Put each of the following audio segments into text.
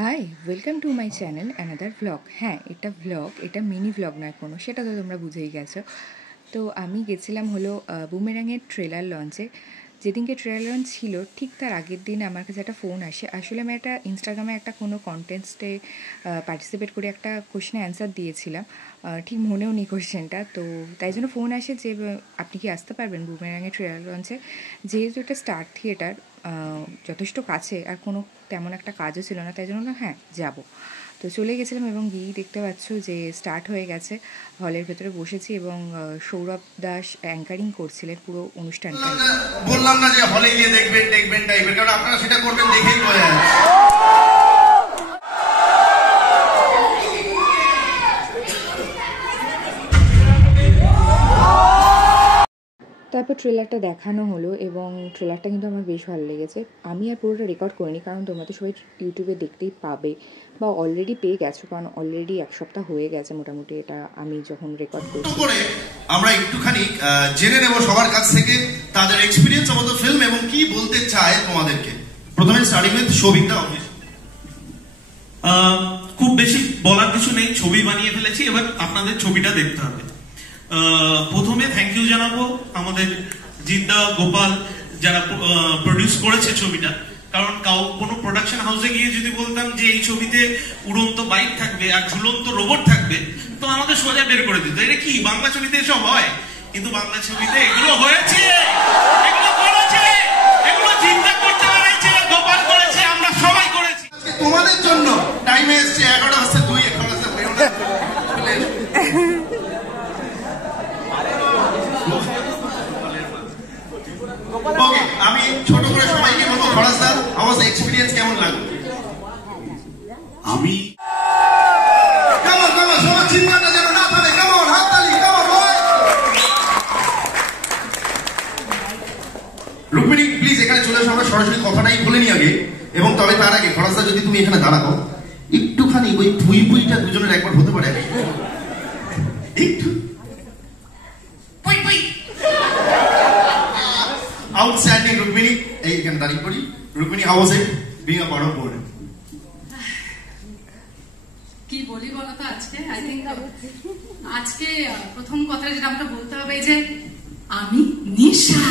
High, welcome to my channel another vlog. হ্যাঁ, এটা vlog, এটা মিনি ভ্লগ নয় কোনো, সেটা তো তোমরা বুঝেই গেছো। তো আমি গেছিলাম হলো বুমেরাংয়ের ট্রেলার লঞ্চে। যেদিনকে ট্রেলার লঞ্চ ছিল ঠিক তার আগের দিন আমার কাছে একটা ফোন আসে। আসলে আমি একটা ইনস্টাগ্রামে একটা কোনো কন্টেস্টে পার্টিসিপেট করে একটা কোশ্চেনে অ্যান্সার দিয়েছিলাম, ঠিক মনেও নেই কোশ্চেনটা। তো তাই জন্য ফোন আসে যে আপনি কি আসতে পারবেন বুমেরাংয়ের ট্রেলার লঞ্চে। যেহেতু এটা স্টার থিয়েটার, যথেষ্ট কাছে, আর কোনো তেমন একটা কাজও ছিল না, তাই জন্য না হ্যাঁ যাব। তো চলে গেছিলাম এবং গিয়েই দেখতে পাচ্ছ যে স্টার্ট হয়ে গেছে। হলের ভেতরে বসেছি এবং সৌরভ দাস অ্যাঙ্কারিং করছিলেন পুরো অনুষ্ঠানটা। বললাম না যে হলে গিয়ে দেখবেন টাইপের, কারণ আপনারা সেটা করবেন দেখেই বোঝা যাচ্ছে। তারপর ট্রেলারটা দেখানো হলো এবং ট্রেলারটা কিন্তু আমার বেশ ভালো লেগেছে। আমি আর পুরোটা রেকর্ড করিনি, কারণ তোমরা তো সবাই ইউটিউবে দেখতেই পাবে বা অলরেডি পেয়ে গেছো, কারণ অলরেডি এক সপ্তাহ হয়ে গেছে মোটামুটি এটা আমি যখন রেকর্ড করছি। আমরা একটুখানি জেনে নেব সবার কাছ থেকে তাদের এক্সপিরিয়েন্স অফ দ্য ফিল্ম এবং কি বলতে চায় তোমাদেরকে। প্রথমে স্টার্টিং উইথ শোভিকদা। খুব বেশি বলার কিছু নেই, ছবি বানিয়ে ফেলেছি, এবার আপনাদের ছবিটা দেখতে হবে। প্রথমে থ্যাংক ইউ জানাবো আমাদের জিদ্দা গোপাল যারা প্রডিউস করেছে ছবিটা। কারণ কোনো প্রোডাকশন হাউসে গিয়ে যদি বলতাম যে এই ছবিতে উড়ন্ত বাইক থাকবে আর ঝুলন্ত রোবট থাকবে, তো আমাদের সোজা বের করে দিত। এটা কি বাংলা ছবিতে এসব হয়? কিন্তু বাংলা ছবিতে এগুলো হয়েছে, এগুলো করেছে, এগুলো চিন্তা করতে পেরেছে, গোপাল করেছে, আমরা সবাই করেছি। তোমাদের জন্য টাইমে এসছে 11:02 ওকে, আমি ছোট করে সবাইকে বলবো, খরাসদা আমার এক্সপিরিয়েন্স কেমন লাগলো? আমি সবার চিন্তাটা যেন না থাকে, কেমন হাততালি, কেমন হয়? রুক্মিণী প্লিজ এখানে চলে এসো, আমরা সরাসরি কথাটাই বলে নি আগে। এবং তবে তার আগে খরাসদা যদি তুমি এখানে দাঁড়াও, একটুখানি ওই পুইটা দুজনের একবার হতে পারে একটু আউটস্ট্যান্ডিং। রুক্মিণী এইখানে দাঁড়িয়ে পড়ি। Rukmini, how was it being a part of board? কি বলি বলতো, আজকে আই থিঙ্ক আজকে প্রথম কথা যেটা আমরা বলতে হবে যে আমি নিশা।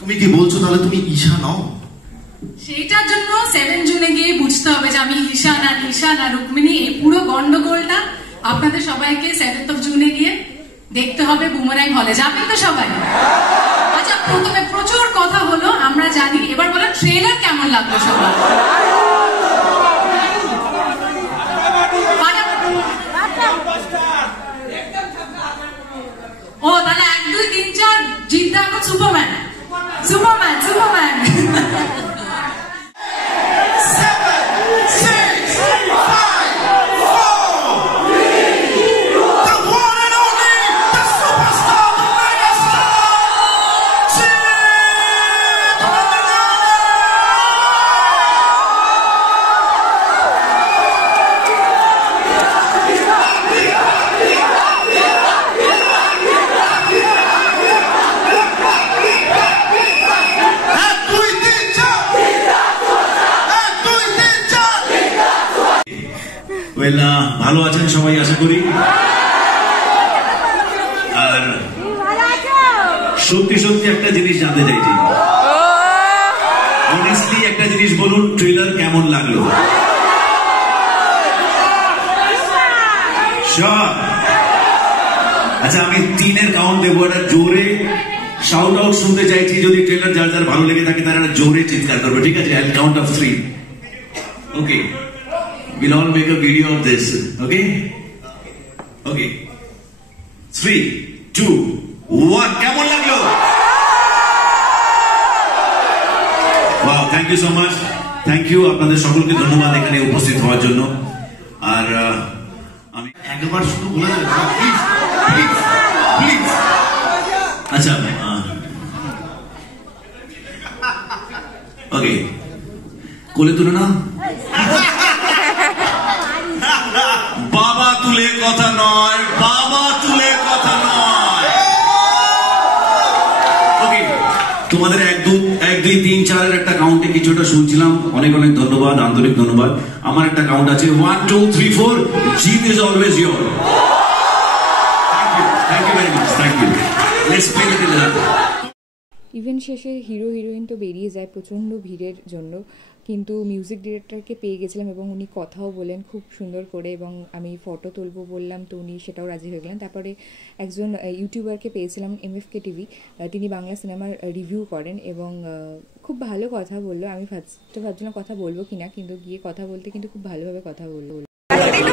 তুমি কি বলছো তাহলে তুমি ঈশা নও? সেইটার জন্য 7 জুনে গিয়ে বুঝতে হবে যে আমি ঈশা না নিশা না রুক্মিণী। এই পুরো গন্ডগোলটা আপনাদের সবাইকে 7th of জুনে গিয়ে দেখতে হবে বুমেরাং হলে। যাবেন তো সবাই? আচ্ছা, প্রথমে প্রচুর কথা হলো, আমরা জানি। এবার বলেন ট্রেলার কেমন লাগলো সবার? ও তাহলে 1 2 3 4 জিদ্দা এখন সুপারম্যান। ভালো আছেন সবাই আশা করি। আর সত্যি সত্যি একটা জিনিস জানতে চাইছি, অনেস্টলি একটা জিনিস বলুন, ট্রেলার কেমন লাগলো? আচ্ছা, আমি 3-এর কাউন্ট দেবো, একটা জোরে শাউট আউট শুনতে চাইছি। যদি ট্রেলার যার যার ভালো লেগে থাকে তারা জোরে চিৎকার করবে, ঠিক আছে? I'll count of 3. Okay, we'll all make a video of this. Okay? Okay. 3, 2, 1. কেমন লাগলো? Wow, thank you so much. Thank you, আপনাদের সকলকে ধন্যবাদ এখানে উপস্থিত হওয়ার জন্য। আর আমি একবার শুধু বলে দেবেন প্লিজ প্লিজ প্লিজ। আচ্ছা, ওকে, কোলে তুলে না, বাবা তুলে কথা নয়, বাবা তুলে কথা নয়। ওকে, তোমাদের 1 2 3 4 একটা কাউন্টে কিছুটা শুনছিলাম, অনেক অনেক ধন্যবাদ, আন্তরিক ধন্যবাদ। আমার একটা কাউন্ট আছে 1 2 3 4, জিত is always your. Thank you very much, thank you. Let's play it in the event শেষে হিরো হিরোইন তো বেরিয়ে যায় প্রচণ্ড ভিড়ের জন্য, কিন্তু মিউজিক ডিরেক্টরকে পেয়ে গেছিলাম এবং উনি কথাও বলেন খুব সুন্দর করে, এবং আমি ফটো তুলবো বললাম তো উনি সেটাও রাজি হয়ে গেলেন। তারপরে একজন ইউটিউবারকে পেয়েছিলাম, MFK টিভি, তিনি বাংলা সিনেমার রিভিউ করেন এবং খুব ভালো কথা বললো। আমি ফার্স্টে ভাবছিলাম কথা বলবো কিনা, কিন্তু গিয়ে কথা বলতে কিন্তু খুব ভালোভাবে কথা বললো।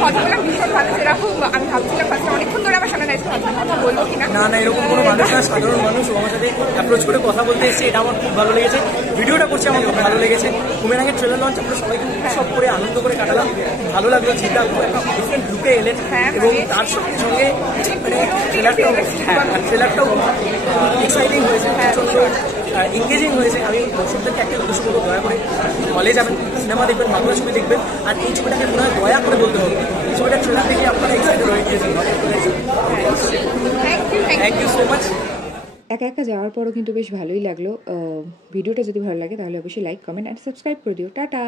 কথা বললাম ভীষণ ভালো, যেরকম আমি ভাবছিলাম ফার্স্টে অনেকক্ষণ ধরে আমার সামনে দাঁড়িয়ে কথা বলবো কিনা। না এরকম কোনো মানুষ না, সাধারণ মানুষ আমার সাথে অ্যাপ্রোচ করে কথা বলতে এসেছে, এটা আমার খুব ভালো লেগেছে। ভিডিওটা করছে আমার খুব ভালো লেগেছে। বুমেরাঙের ট্রেলার লঞ্চ আমরা সবাই সব করে আনন্দ করে কাটালাম, ভালো লাগলো। জিদ্দা একটা ডিফারেন্ট লুকে এলেন এবং তার সঙ্গে সঙ্গে মানে ট্রেলারটাও এক্সাইটিং হয়েছে, এঙ্গেজিং হয়েছে। আমি দর্শকদেরকে একটা উদ্দেশ্য করবো, দয়া করে হলে যাবেন, সিনেমা দেখবেন, বাংলা ছবি দেখবেন, আর এই ছবিটাকে মনে হয় দয়া করে বলতে হবে, এই ছবিটা ট্রেলার দেখে আপনারা এক্সাইটেড হয়ে গিয়েছেন। Thank you so much. একা একা যাওয়ার পরও কিন্তু বেশ ভালোই লাগলো। ভিডিওটা যদি ভালো লাগে তাহলে অবশ্যই লাইক, কমেন্ট অ্যান্ড সাবস্ক্রাইব করে দিও। টাটা।